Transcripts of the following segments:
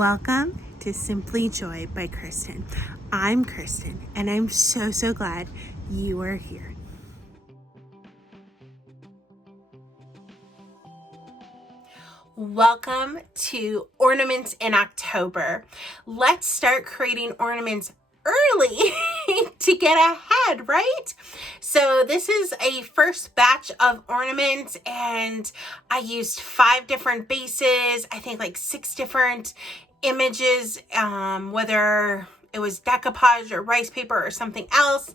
Welcome to Simply Joy by Kristen. I'm Kristen, and I'm so glad you are here. Welcome to Ornaments in October. Let's start creating ornaments early to get ahead, right? So this is a first batch of ornaments, and I used 5 different bases, I think like 6 different images, whether it was decoupage or rice paper or something else.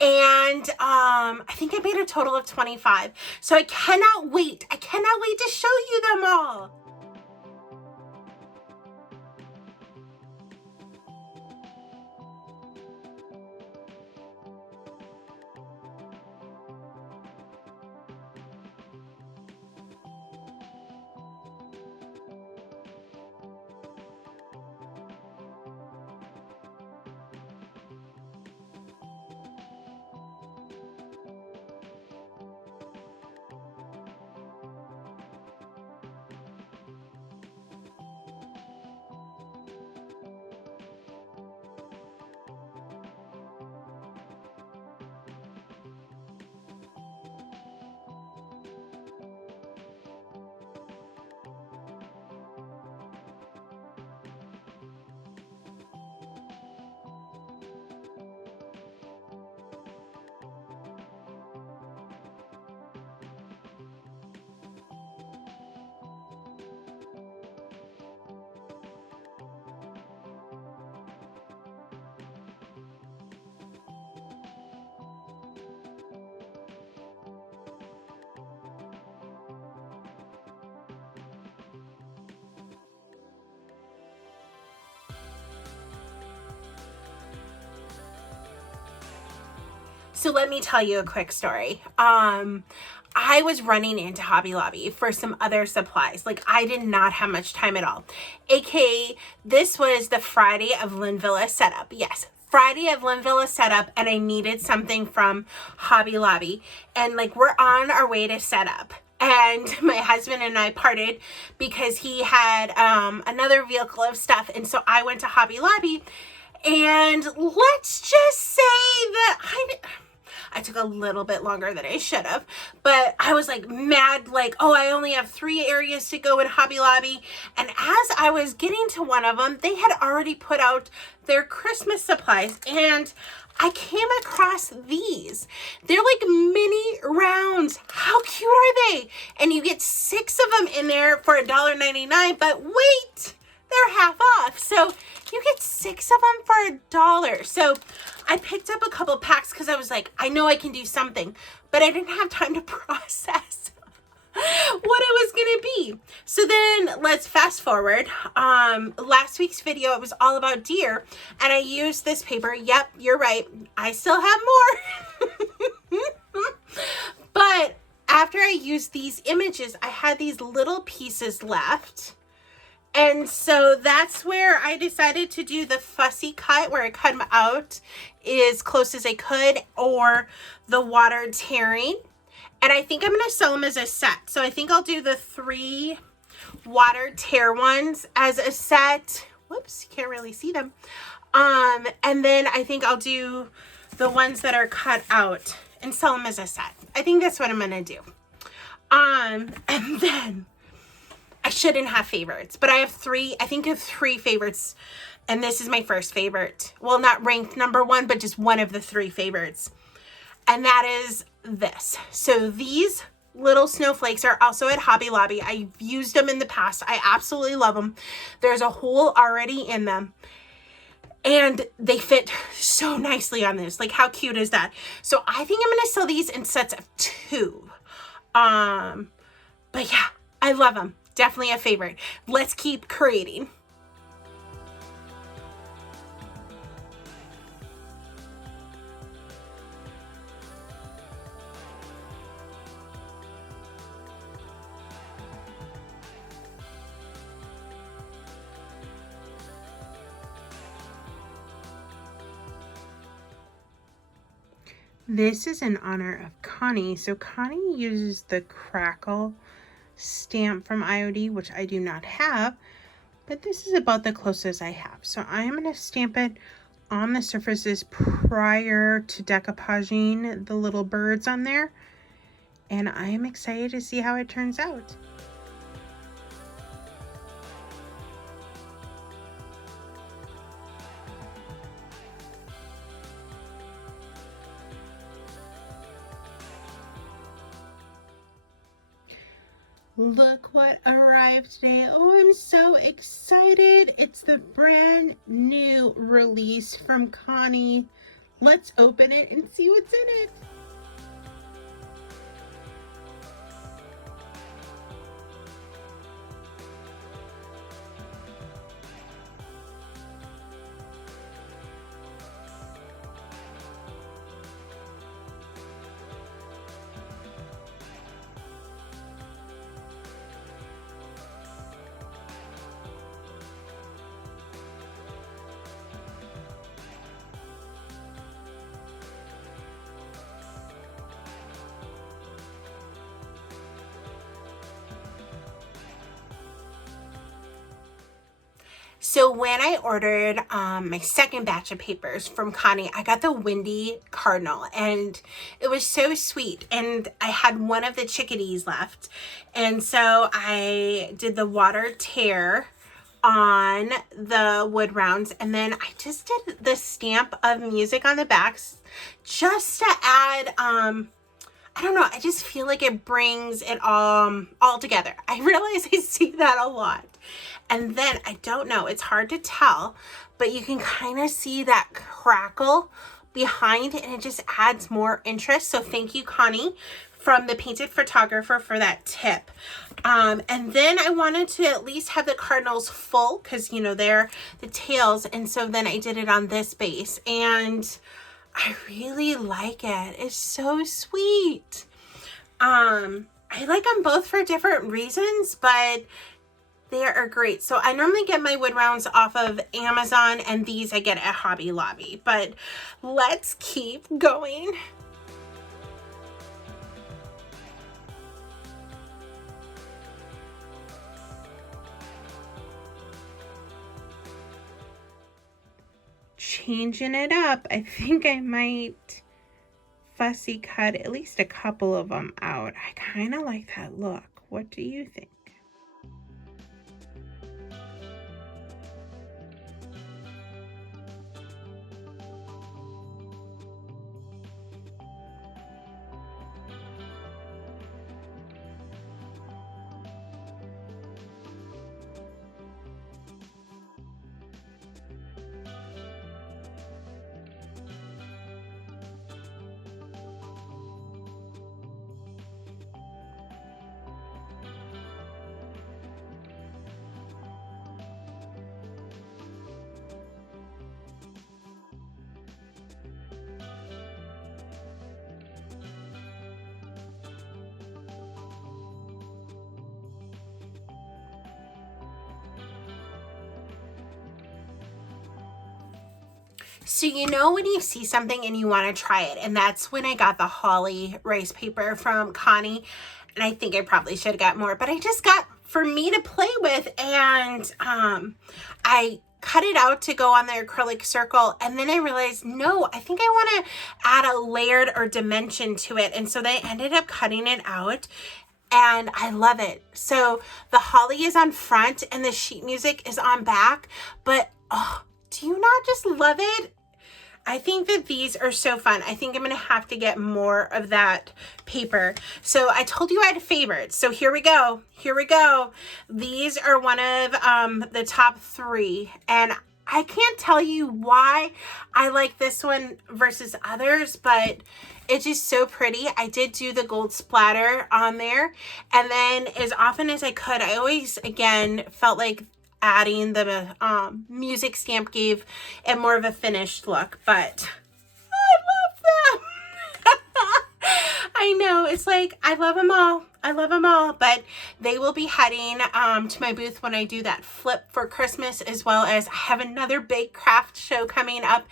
And I think I made a total of 25. So I cannot wait to show you them all. So let me tell you a quick story. I was running into Hobby Lobby for some other supplies. Like, I did not have much time at all. AKA, this was the Friday of Linvilla setup. Yes, Friday of Linvilla setup, and I needed something from Hobby Lobby. And like, we're on our way to setup. And my husband and I parted because he had another vehicle of stuff. And so I went to Hobby Lobby. And let's just say that I took a little bit longer than I should have, but I was like mad, like, oh, I only have 3 areas to go in Hobby Lobby. And as I was getting to one of them, they had already put out their Christmas supplies, and I came across these. They're like mini rounds. How cute are they? And you get 6 of them in there for $1.99, but wait, they're half off. So you get 6 of them for $1. So I picked up a couple packs because I was like, I know I can do something, but I didn't have time to process what it was going to be. So then let's fast forward. Last week's video, it was all about deer, and I used this paper. Yep, you're right. I still have more. But after I used these images, I had these little pieces left. And so that's where I decided to do the fussy cut, where I cut them out as close as I could, or the water tearing. And I think I'm going to sell them as a set. So I think I'll do the 3 water tear ones as a set. Whoops, you can't really see them. And then I think I'll do the ones that are cut out and sell them as a set. I think that's what I'm going to do. And then I shouldn't have favorites, but I have 3, I think of 3 favorites, and this is my first favorite. Well, not ranked number 1, but just one of the 3 favorites. And that is this. So these little snowflakes are also at Hobby Lobby. I've used them in the past. I absolutely love them. There's a hole already in them, and they fit so nicely on this. Like, how cute is that? So I think I'm going to sell these in sets of 2. But yeah, I love them. Definitely a favorite. Let's keep creating. This is in honor of Connie. So Connie uses the Crackle stamp from IOD, which I do not have, but this is about the closest I have. So I am going to stamp it on the surfaces prior to decoupaging the little birds on there. And I am excited to see how it turns out. Look what arrived today. Oh, I'm so excited. It's the brand new release from Connie. Let's open it and see what's in it. So when I ordered my second batch of papers from Connie, I got the Windy Cardinal, and it was so sweet. And I had one of the Chickadees left, and so I did the water tear on the wood rounds, and then I just did the stamp of music on the backs just to add I don't know, I just feel like it brings it all together. I realize I see that a lot. And then, I don't know, it's hard to tell, but you can kind of see that crackle behind, and it just adds more interest. So thank you, Connie, from the Painted Photographer, for that tip. And then I wanted to at least have the Cardinals full, because, you know, they're the tails. And so then I did it on this base, and I really like it. It's so sweet. I like them both for different reasons, but they are great. So I normally get my wood rounds off of Amazon, and these I get at Hobby Lobby. But let's keep going. Changing it up. I think I might fussy cut at least a couple of them out. I kind of like that look. What do you think? So you know when you see something and you want to try it, and that's when I got the holly rice paper from Connie, and I think I probably should have got more, but I just got for me to play with, and I cut it out to go on the acrylic circle, and then I realized, no, I think I want to add a layered or dimension to it, and so they ended up cutting it out, and I love it. So the holly is on front and the sheet music is on back, but oh, do you not just love it? I think that these are so fun. I think I'm going to have to get more of that paper. So I told you I had favorites. So here we go. Here we go. These are one of the top 3. And I can't tell you why I like this one versus others, but it's just so pretty. I did do the gold splatter on there. And then as often as I could, I always, again, felt like adding the music stamp gave it more of a finished look, but I love them. I know, it's like, I love them all. I love them all, but they will be heading to my booth when I do that flip for Christmas, as well as I have another big craft show coming up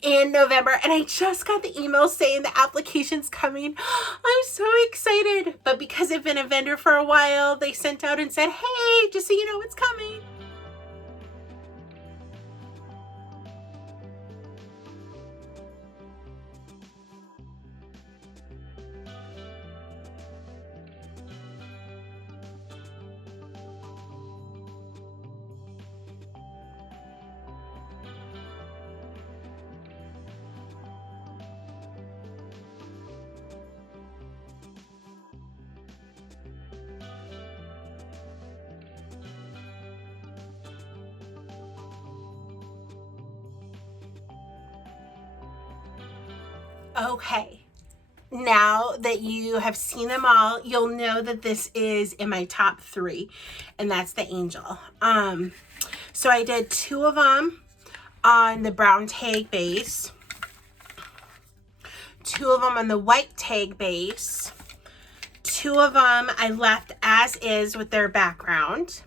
in November, and I just got the email saying the application's coming. I'm so excited, but because I've been a vendor for a while, they sent out and said, hey, just so you know, it's coming. Okay, now that you have seen them all, you'll know that this is in my top 3, and that's the angel. So I did 2 of them on the brown tag base, 2 of them on the white tag base, 2 of them I left as is with their background.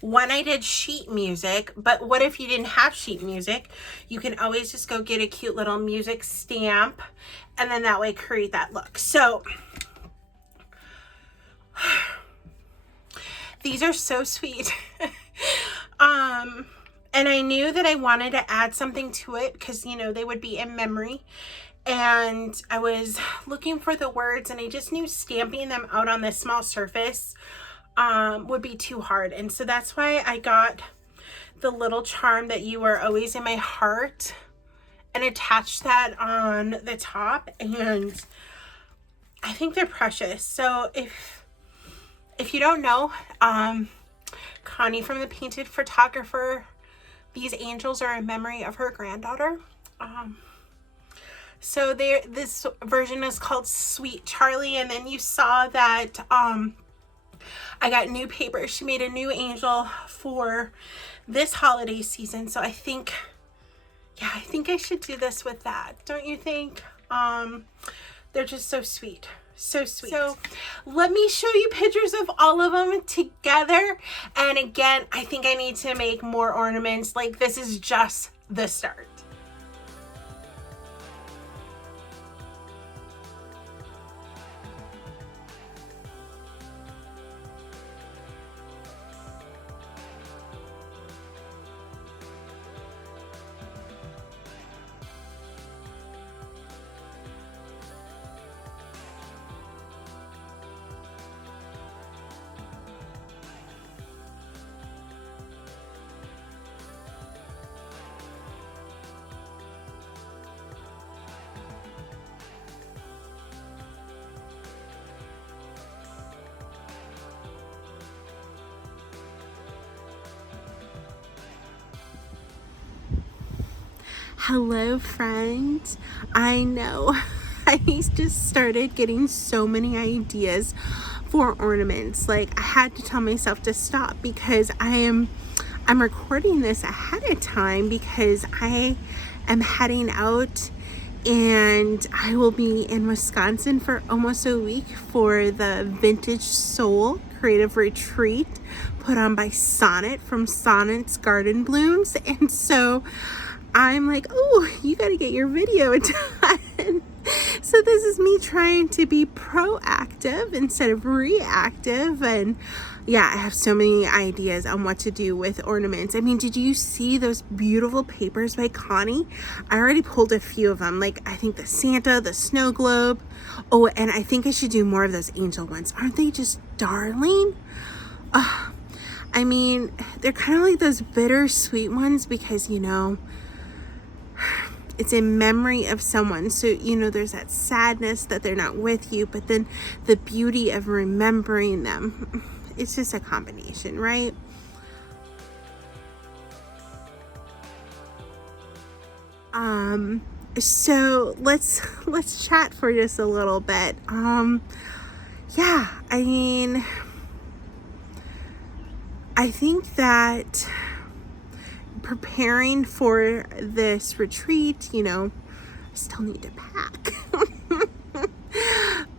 1 I did sheet music, but what if you didn't have sheet music? You can always just go get a cute little music stamp, and then that way create that look. So these are so sweet. And I knew that I wanted to add something to it because, you know, they would be in memory. And I was looking for the words, and I just knew stamping them out on this small surface would be too hard. And so that's why I got the little charm that you are always in my heart and attached that on the top. And I think they're precious. So if you don't know, Connie from the Painted Photographer, these angels are in memory of her granddaughter. So this version is called Sweet Charlie, and then you saw that I got new paper. She made a new angel for this holiday season, so I think I should do this with that. Don't you think? They're just so sweet. So sweet. So let me show you pictures of all of them together. And again, I think I need to make more ornaments. Like, this is just the start. Hello friends. I know I just started getting so many ideas for ornaments. Like, I had to tell myself to stop because I'm recording this ahead of time because I am heading out, and I will be in Wisconsin for almost a week for the Vintage Soul Creative Retreat put on by Sonnet from Sonnet's Garden Blooms. And so I'm like, oh, you got to get your video done. So this is me trying to be proactive instead of reactive. And yeah, I have so many ideas on what to do with ornaments. I mean, did you see those beautiful papers by Connie? I already pulled a few of them. Like, I think the Santa, the snow globe. Oh, and I think I should do more of those angel ones. Aren't they just darling? I mean, they're kind of like those bittersweet ones because, you know, it's in memory of someone. So, you know, there's that sadness that they're not with you, but then the beauty of remembering them. It's just a combination, right? So let's chat for just a little bit. Yeah, I mean, I think that preparing for this retreat, you know, I still need to pack.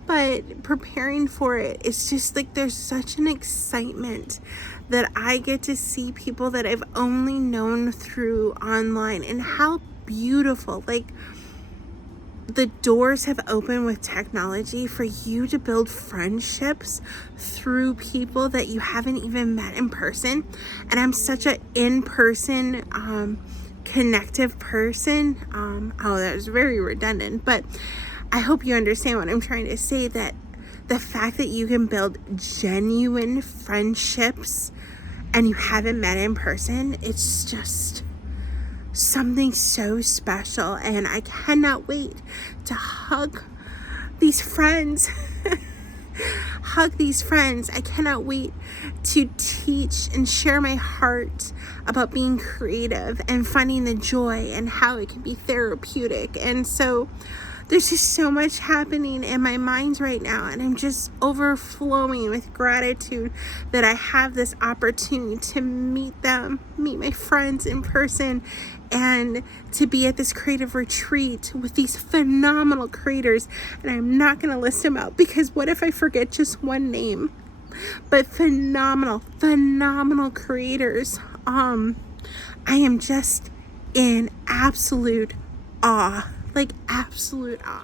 But preparing for it, it's just like there's such an excitement that I get to see people that I've only known through online, and how beautiful, like, the doors have opened with technology for you to build friendships through people that you haven't even met in person. And I'm such an in-person connective person. Oh, that was very redundant, but I hope you understand what I'm trying to say, that the fact that you can build genuine friendships and you haven't met in person, it's just something so special. And I cannot wait to hug these friends. hug these friends. I cannot wait to teach and share my heart about being creative and finding the joy and how it can be therapeutic. And so there's just so much happening in my mind right now, and I'm just overflowing with gratitude that I have this opportunity to meet my friends in person, and to be at this creative retreat with these phenomenal creators. And I'm not going to list them out, because what if I forget just one name? But phenomenal creators. I am just in absolute awe. Like absolute awe.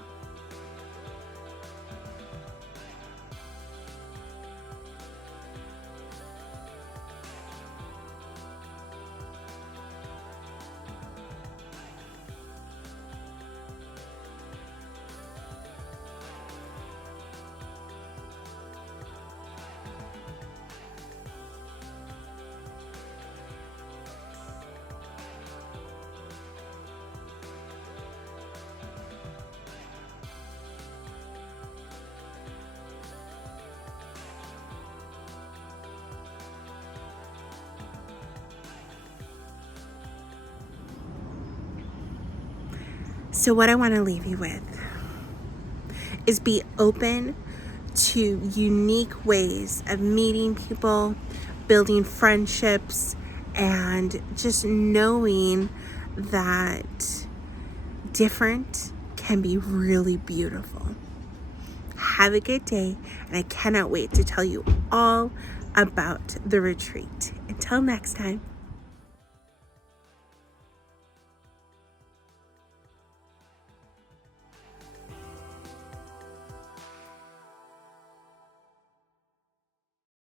So what I want to leave you with is be open to unique ways of meeting people, building friendships, and just knowing that different can be really beautiful. Have a good day, and I cannot wait to tell you all about the retreat. Until next time.